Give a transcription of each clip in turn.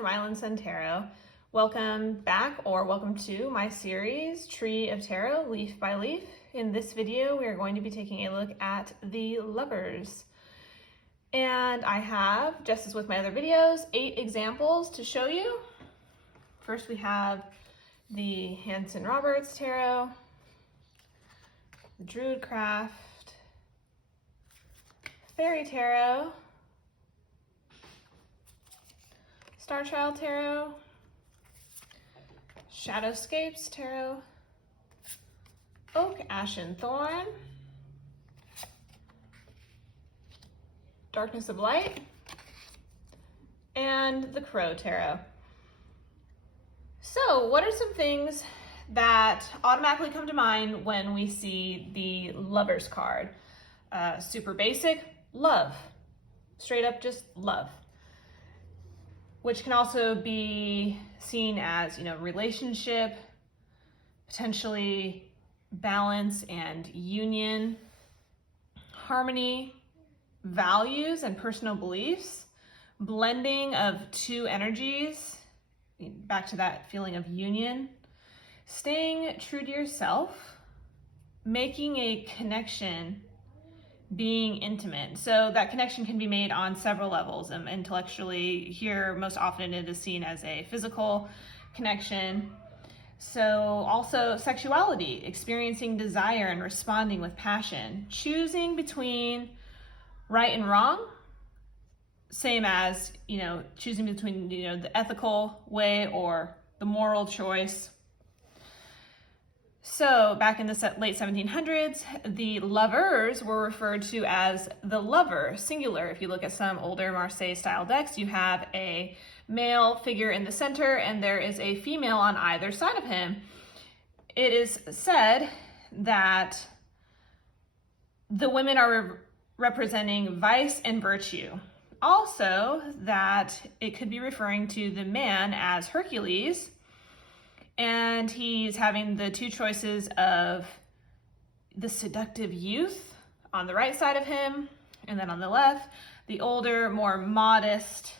from Island Sun Tarot. Welcome back, or welcome to my series, Tree of Tarot, Leaf by Leaf. In this video, we are going to be taking a look at the Lovers. And I have, just as with my other videos, 8 examples to show you. First, we have the Hanson-Roberts Tarot, the DruidCraft, Fairy Tarot, Starchild Tarot, Shadowscapes Tarot, Oak, Ash Thorn, Darkness of Light, and the Crow Tarot. So, what are some things that automatically come to mind when we see the Lovers card? Super basic, love. Straight up just love. Which can also be seen as, relationship, potentially balance and union, harmony, values and personal beliefs, blending of two energies, back to that feeling of union, staying true to yourself, making a connection, being intimate. So that connection can be made on several levels. Intellectually, here most often it is seen as a physical connection. So also sexuality, experiencing desire and responding with passion, choosing between right and wrong, same as, choosing between, the ethical way or the moral choice. So back in the late 1700s, the lovers were referred to as the lover, singular. If you look at some older Marseille style decks, you have a male figure in the center and there is a female on either side of him. It is said that the women are representing vice and virtue. Also, that it could be referring to the man as Hercules, and he's having the two choices of the seductive youth on the right side of him, and then on the left, the older, more modest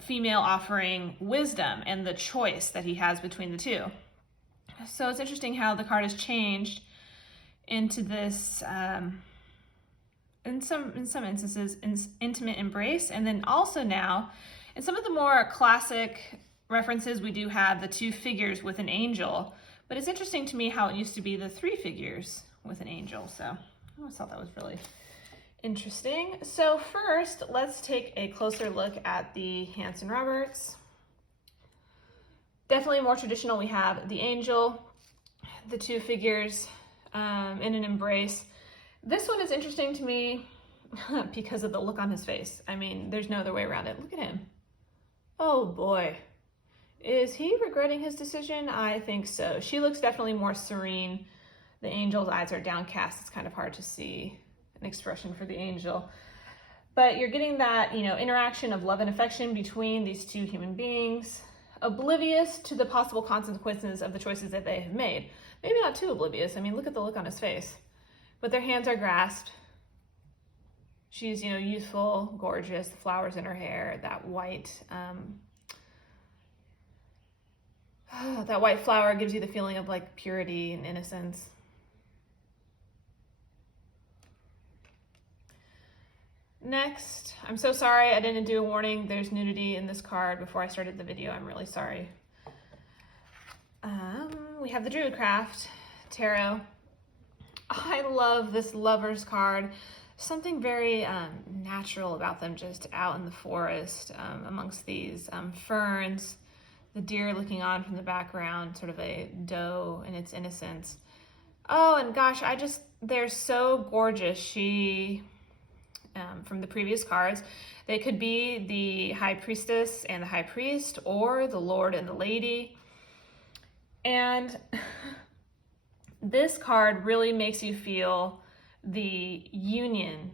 female offering wisdom and the choice that he has between the two. So it's interesting how the card has changed into this, in some instances, intimate embrace, and then also now, in some of the more classic references, we do have the 2 figures with an angel, but it's interesting to me how it used to be the 3 figures with an angel. So I always thought that was really interesting. So first, let's take a closer look at the Hanson-Roberts. Definitely more traditional. We have the angel, the 2 figures in an embrace. This one is interesting to me because of the look on his face. I mean, there's no other way around it. Look at him. Oh boy. Is he regretting his decision? I think so. She looks definitely more serene. The angel's eyes are downcast. It's kind of hard to see an expression for the angel. But you're getting that, interaction of love and affection between these 2 human beings, oblivious to the possible consequences of the choices that they have made. Maybe not too oblivious. I mean, look at the look on his face. But their hands are grasped. She's, youthful, gorgeous, the flowers in her hair, that white flower gives you the feeling of like purity and innocence. Next, I'm so sorry I didn't do a warning. There's nudity in this card before I started the video. I'm really sorry. We have the DruidCraft Tarot. I love this Lovers card. Something very natural about them, just out in the forest amongst these ferns. The deer looking on from the background, sort of a doe in its innocence. Oh, and gosh, they're so gorgeous. She, from the previous cards, they could be the High Priestess and the High Priest, or the Lord and the Lady. And this card really makes you feel the union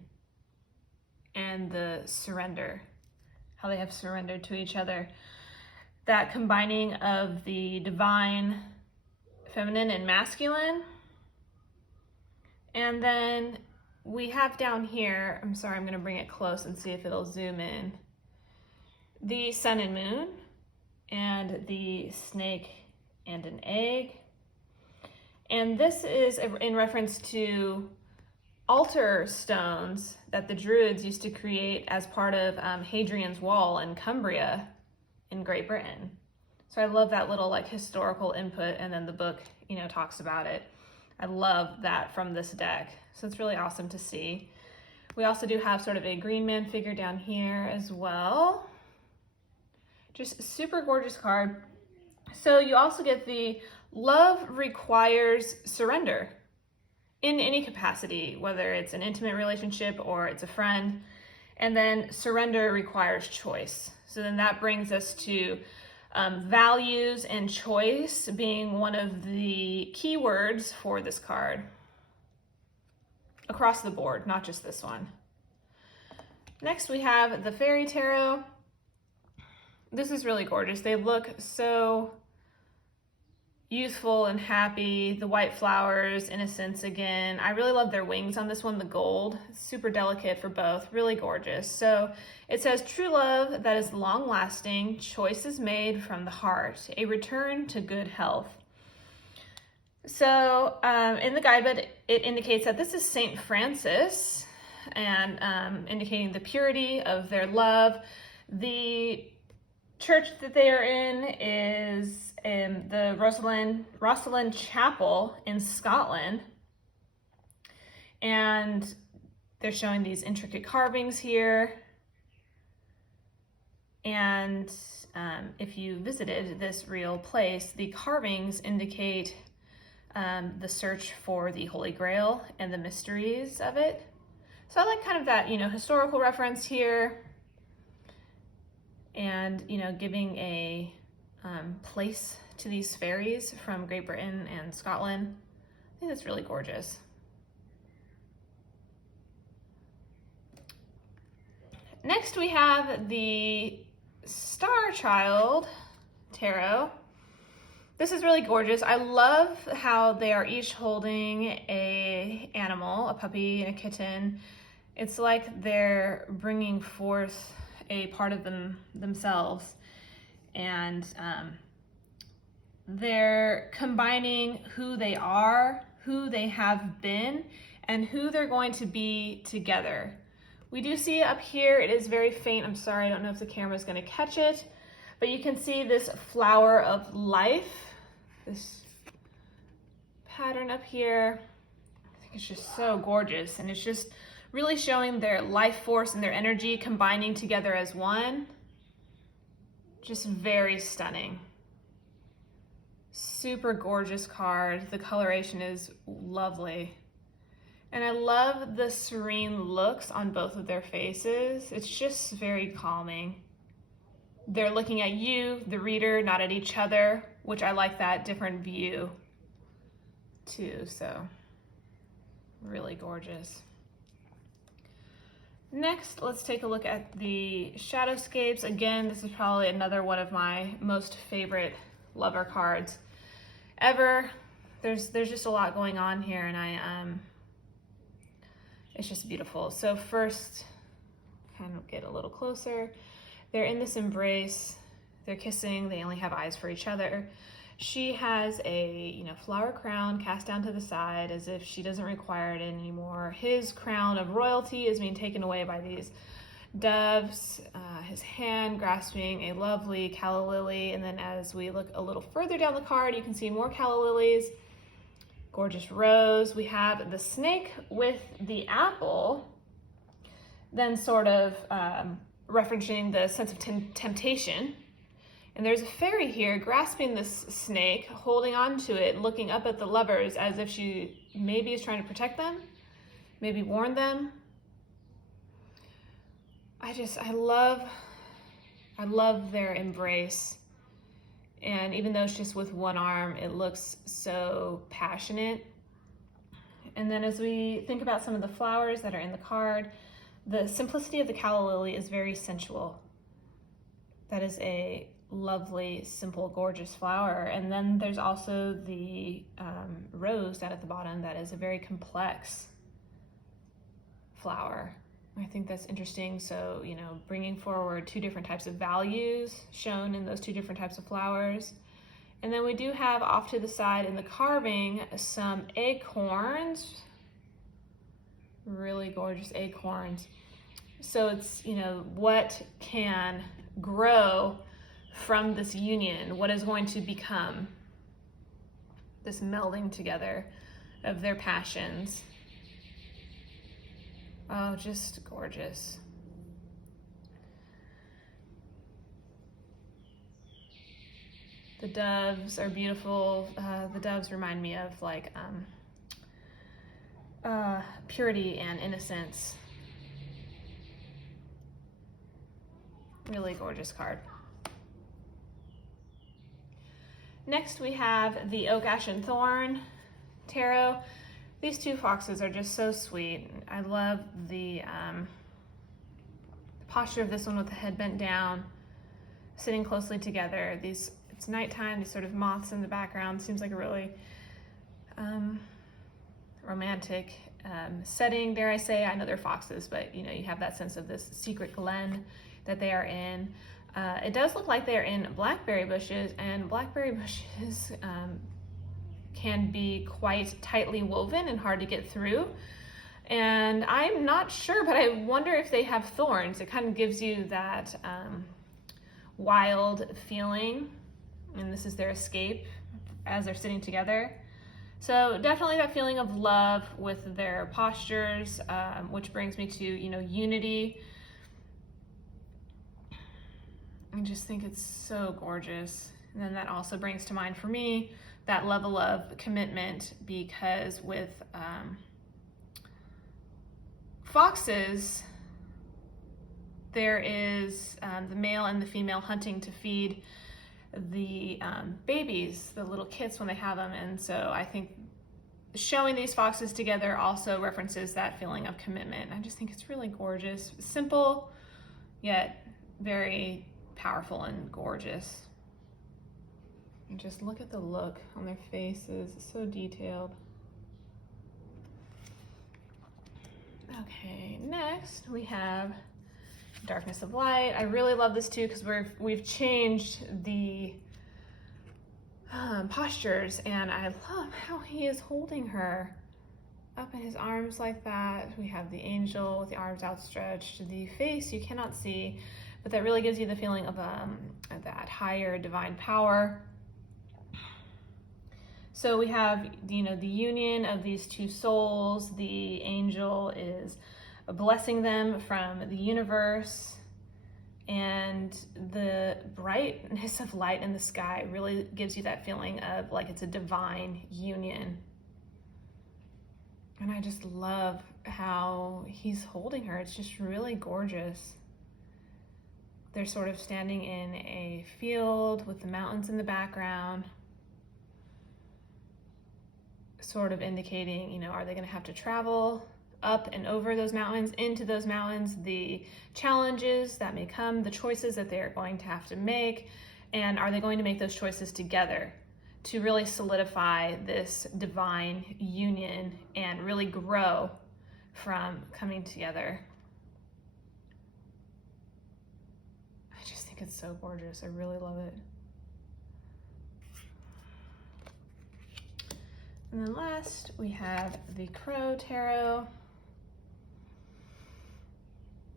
and the surrender, how they have surrendered to each other. That combining of the divine feminine and masculine. And then we have down here, I'm sorry, I'm going to bring it close and see if it'll zoom in. the sun and moon, and the snake and an egg. And this is in reference to altar stones that the Druids used to create as part of Hadrian's Wall in Cumbria in Great Britain. So I love that little like historical input, and then the book, you know, talks about it. I love that from this deck. So it's really awesome to see. We also do have sort of a green man figure down here as well. Just super gorgeous card. So you also get the love requires surrender in any capacity, whether it's an intimate relationship or it's a friend. And then surrender requires choice. So then that brings us to values and choice being one of the key words for this card across the board, not just this one. Next we have the Fairy Tarot. This is really gorgeous. They look so youthful and happy. The white flowers, innocence again. I really love their wings on this one, the gold. Super delicate for both, really gorgeous. So it says, true love that is long lasting, choices made from the heart, a return to good health. So in the guidebook, it indicates that this is Saint Francis, and indicating the purity of their love. The church that they are in is in the Rosalind Chapel in Scotland, and they're showing these intricate carvings here. And if you visited this real place, the carvings indicate the search for the Holy Grail and the mysteries of it. So I like kind of that, you know, historical reference here, and, you know, giving a place to these fairies from Great Britain and Scotland. I think that's really gorgeous. Next we have the Starchild Tarot. This is really gorgeous. I love how they are each holding a animal, a puppy and a kitten. It's like they're bringing forth a part of themselves, and they're combining who they are, who they have been, and who they're going to be together. We do see up here, it is very faint. I'm sorry, I don't know if the camera is going to catch it, but you can see this flower of life, this pattern up here. I think it's just so gorgeous, and it's just really showing their life force and their energy combining together as one. Just very stunning. Super gorgeous card. The coloration is lovely. And I love the serene looks on both of their faces. It's just very calming. They're looking at you, the reader, not at each other, which I like that different view too. So really gorgeous. Next, let's take a look at the Shadowscapes. Again, this is probably another one of my most favorite lover cards ever. There's just a lot going on here, and it's just beautiful. So first, kind of get a little closer. They're in this embrace. They're kissing. They only have eyes for each other. She has a, you know, flower crown cast down to the side as if she doesn't require it anymore. His crown of royalty is being taken away by these doves. His hand grasping a lovely calla lily. And then as we look a little further down the card, you can see more calla lilies. Gorgeous rose. We have the snake with the apple, then sort of referencing the sense of temptation. And there's a fairy here grasping this snake, holding on to it, looking up at the lovers as if she maybe is trying to protect them, maybe warn them. I love their embrace. And even though it's just with one arm, it looks so passionate. And then as we think about some of the flowers that are in the card, the simplicity of the calla lily is very sensual. That is a lovely, simple, gorgeous flower. And then there's also the rose down at the bottom that is a very complex flower. I think that's interesting. So, you know, bringing forward two different types of values shown in those two different types of flowers. And then we do have off to the side in the carving some acorns, really gorgeous acorns. So it's, you know, what can grow from this union, what is going to become this melding together of their passions. Oh, just gorgeous. The doves are beautiful. The doves remind me of like purity and innocence. Really gorgeous card. Next we have the Oak, Ash, and Thorn tarot. These two foxes are just so sweet. I love the posture of this one with the head bent down, sitting closely together. It's nighttime, these sort of moths in the background. Seems like a really romantic setting, dare I say. I know they're foxes, but you know, you have that sense of this secret glen that they are in. It does look like they're in blackberry bushes, and blackberry bushes can be quite tightly woven and hard to get through. And I'm not sure, but I wonder if they have thorns. It kind of gives you that wild feeling, and this is their escape as they're sitting together. So definitely that feeling of love with their postures, which brings me to, you know, unity. I just think it's so gorgeous. And then that also brings to mind for me that level of commitment, because with foxes, there is the male and the female hunting to feed the babies, the little kits when they have them. And so I think showing these foxes together also references that feeling of commitment. I just think it's really gorgeous, simple, yet very powerful and gorgeous. And just look at the look on their faces, it's so detailed. Okay, next we have Darkness of Light. I really love this too because we've changed the postures, and I love how he is holding her up in his arms like that. We have the angel with the arms outstretched. The face you cannot see, but that really gives you the feeling of that higher divine power. So we have, you know, the union of these two souls. The angel is blessing them from the universe, and the brightness of light in the sky really gives you that feeling of like it's a divine union. And I just love how he's holding her. It's just really gorgeous. They're sort of standing in a field with the mountains in the background, sort of indicating, you know, are they going to have to travel up and over those mountains, into those mountains, the challenges that may come, the choices that they're going to have to make, and are they going to make those choices together to really solidify this divine union and really grow from coming together. I just think it's so gorgeous. I really love it. And then last, we have the Crow Tarot.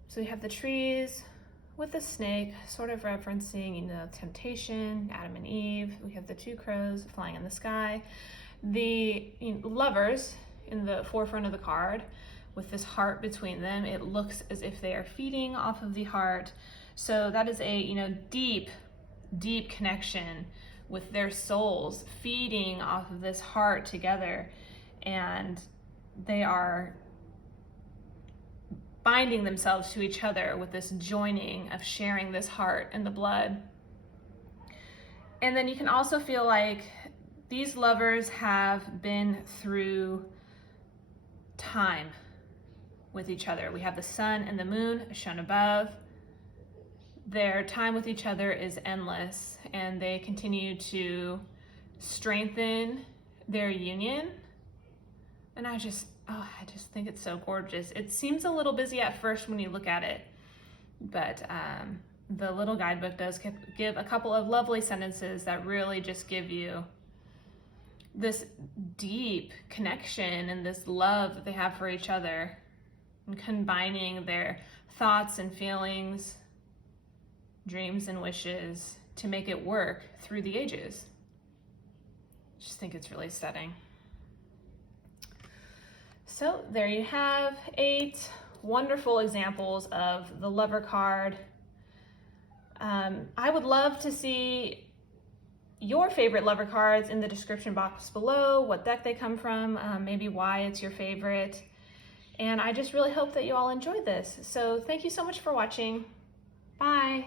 So we have the trees with the snake, sort of referencing, you know, temptation, Adam and Eve. We have the two crows flying in the sky. The lovers in the forefront of the card with this heart between them. It looks as if they are feeding off of the heart. So that is a, you know, deep, deep connection with their souls, feeding off of this heart together, and they are binding themselves to each other with this joining of sharing this heart and the blood. And then you can also feel like these lovers have been through time with each other. We have the sun and the moon shown above. Their time with each other is endless, and they continue to strengthen their union. And I just, Oh, I just think it's so gorgeous. It seems a little busy at first when you look at it, but the little guidebook does give a couple of lovely sentences that really just give you this deep connection and this love that they have for each other, and combining their thoughts and feelings, dreams and wishes to make it work through the ages. I just think it's really stunning. So there you have 8 wonderful examples of the lover card. I would love to see your favorite lover cards in the description box below, what deck they come from, maybe why it's your favorite. And I just really hope that you all enjoyed this. So thank you so much for watching. Bye.